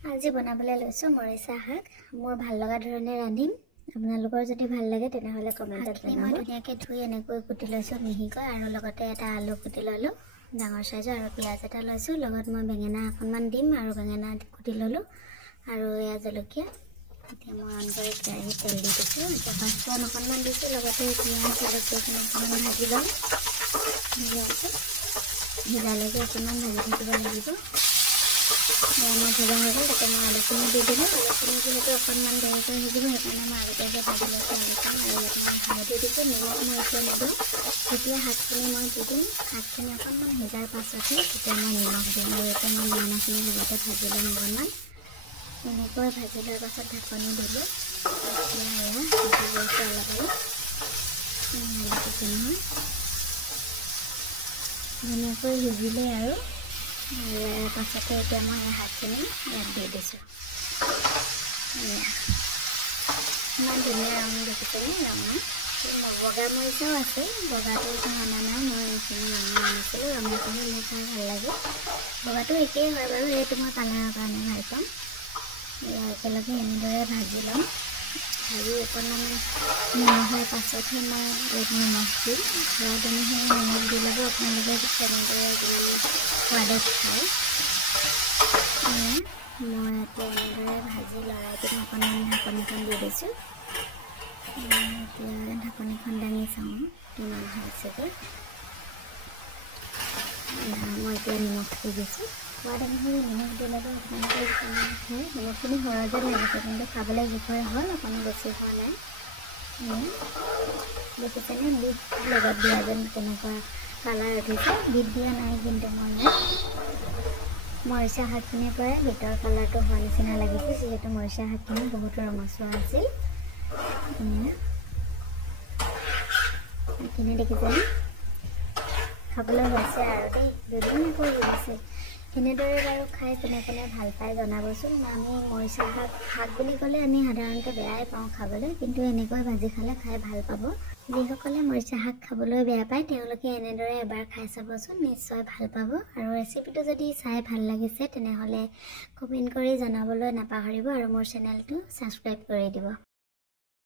আজি বনাবলৈ লৈছো মৰিচা শাক মোৰ ভাল লগা ধৰণে ৰান্ধিম আপোনালোকৰ যদি ভাল লাগে তেনেহলে কমেন্টত জনাব মই ধুনিয়াকৈ ধুই এনেকৈ কুটি লৈছো মিহিকৈ আৰু লগতে এটা আলু কুটি ললো ডাঙৰ সাইজৰ আৰু পিয়াজ এটা লৈছো লগত মই বেঙেনা অকণমান দিম আৰু বেঙেনা কুটি ললো আৰু এয়া জলকীয়া এতিয়া মই অন কৰি কেৰাহীত তেল দি দিছো এতিয়া পাঁচফোৰণ অকণমান দিছো লগতে পিয়াজ জলকীয়া অকণমান ভাজি লম সিজালৈকে অকণমান ভাজি থাকিব লাগিব মই ভজা হৈ গ'ল তাতে মই আলুখিনি দি দিলোঁ আলুখিনি যিহেতু অকণমান দেৰিকৈ সিজিব সেইকাৰণে মই আগতীয়াকৈ ভাজি লৈছোঁ আলুখিনি আৰু ইয়াত মই হালধি দিছোঁ নিমখ মই এতিয়া নিদিওঁ যেতিয়া শাকখিনি মই দি দিম শাকখিনি অকণমান সিজাৰ পাছতহে তেতিয়া মই নিমখ দিম আৰু এতিয়া মই বেঙেনাখিনি লগতে ভাজি ল'ম অকণমান এনেকৈ ভাজি লোৱাৰ পাছত ঢাকনি দিলোঁ এতিয়া এয়া ভাজি গৈছোঁ অলপ অলপ নহয় ধুনীয়াকৈ সিজিলে আৰু পাছতে এতিয়া মই শাকখিনি ইয়াত দি দিছোঁ ইমান ধুনীয়া ৰং দেখিছেনে ৰঙা বগা মৰিচাও আছে বগাটো অনা নাই মই এইখিনি ৰঙা আনিছিলোঁ ৰঙাখিনি মোৰ খাই ভাল লাগে বগাটো একেই হয় বাৰু এইটো মই কালাৰৰ কাৰণে ভাল পাম এয়া একেলগে এনেদৰে ভাজি ল'ম ভাজি অকণমান নিমখ হোৱাৰ পাছতহে মই ইয়াত নিমখ দিম সোৱাদ অনুসৰি নিমখ দি ল'ব আপোনালোকে তেনেদৰে যিমান সোৱাদত খায় মই এতিয়া এনেদৰে ভাজি লৰাই পিনে অকণমান ঢাকনিখন দি দিছোঁ এতিয়া ঢাকনিখন দাঙি চাওঁ কিমান হৈছেগৈ মই এতিয়া নিমখ দি দিছোঁ সোৱাদ অনুসৰি নিমখ দি ল'ব আপোনালোকে কিমান খায় নিমখখিনি সৰহ যেন লাগিছে কিন্তু খাবলৈ জোখৰে হ'ল অকণো বেছি হোৱা নাই দেখিছেনে বিট লগত দিয়া যেন কেনেকুৱা কালাৰ উঠিছে বিট দিয়া নাই কিন্তু মই ইয়াত মৰিচা শাকখিনিৰ পৰাই বিটৰ কালাৰটো হোৱা নিচিনা লাগিছে যিহেতু মৰিচা শাকখিনি বহুতো ৰঙচুৱা আছিল এইখিনি দেখিছেনে খাবলৈ হৈছে আৰু দেই দুদিনকৈ হৈছে এনেদৰে বাৰু খাই কোনে কোনে ভাল পায় জনাবচোন আমি মৰিচা শাক বুলি ক'লে আমি সাধাৰণতে বেয়াই পাওঁ খাবলৈ কিন্তু এনেকৈ ভাজি খালে খাই ভাল পাব যিসকলে মৰিচা শাক খাবলৈ বেয়া পায় তেওঁলোকে এনেদৰে এবাৰ খাই চাবচোন নিশ্চয় ভাল পাব আৰু ৰেচিপিটো যদি চাই ভাল লাগিছে তেনেহ'লে কমেণ্ট কৰি জনাবলৈ নাপাহৰিব আৰু মোৰ চেনেলটো ছাবস্ক্ৰাইব কৰি দিব